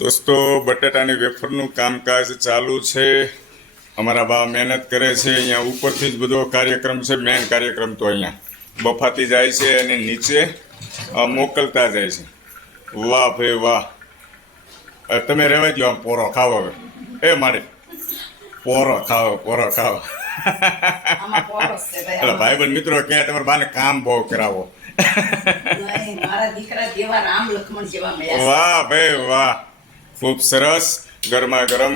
દોસ્તો બટેટાની વેફરનું કામકાજ ચાલુ છે. અમારા બા મહેનત કરે છે. અહીંયા ઉપરથી જ બધો કાર્યક્રમ છે મેન કાર્યક્રમ તો અહીંયા. બફાતી જાય છે અને નીચે મોકલતા જાય છે. વાહ ભાઈ વાહ. તમે રહેવા દો આમ પોરો ખાવ હવે. એ મારે. પોરો ખાવ પોરો ખાવ આમાં ભાઈ. એટલે ભાઈબંધ મિત્રો કે તમારા બાને કામ બહુ કરાવો. વાહ ભાઈ વાહ. ખૂબ સરસ ગરમા ગરમ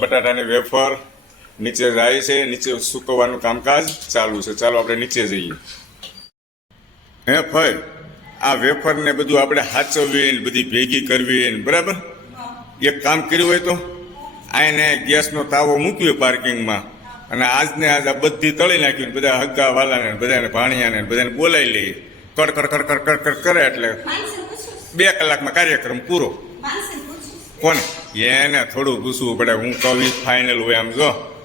બટાટાની વેફર નીચે જાય છે નીચે સૂકવવાનું કામકાજ ચાલુ છે. ચાલો આપણે નીચે જઈએ. હે ભાઈ આ વેફર ને બધું આપણે હાચવવી ને બધી ભેગી કરવી ને બરાબર? એક કામ કર્યું હોય તો? આને ગેસનો તાવો મૂક્યો પાર્કિંગમાં અને આજને આજ આ બધી તળી નાખ્યું બધા હગ્ગા વાલાને બધાને ભાણિયાને બધાને બોલાવી લઈએ. કડ કડ કડ કડ કડ કરે એટલે બે કલાકમાં કાર્યક્રમ પૂરો. કોને? એને થોડું પૂછવું પડે. હું કવિ ફાઇનલ હોય આમ જો.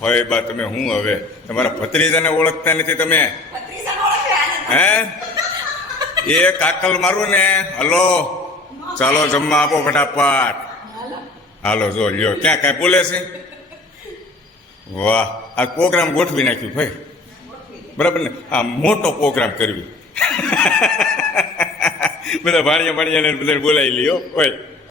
હોય બા તમે હું હવે? તમારા ભત્રીજાને ઓળખતા નથી તમે? હે? એ કાકલ મારું ને? હલો. ચાલો જમવા આપો ફટાફટ. હાલો જો લ્યો. ક્યાં કાંઈ બોલે છે? વાહ આ પ્રોગ્રામ ગોઠવી નાખ્યું ભાઈ. બરાબર ને? આ મોટો પ્રોગ્રામ કરવી. બધા ભાણિયા ભાણિયા બધાને બોલાવી લ્યો. હોય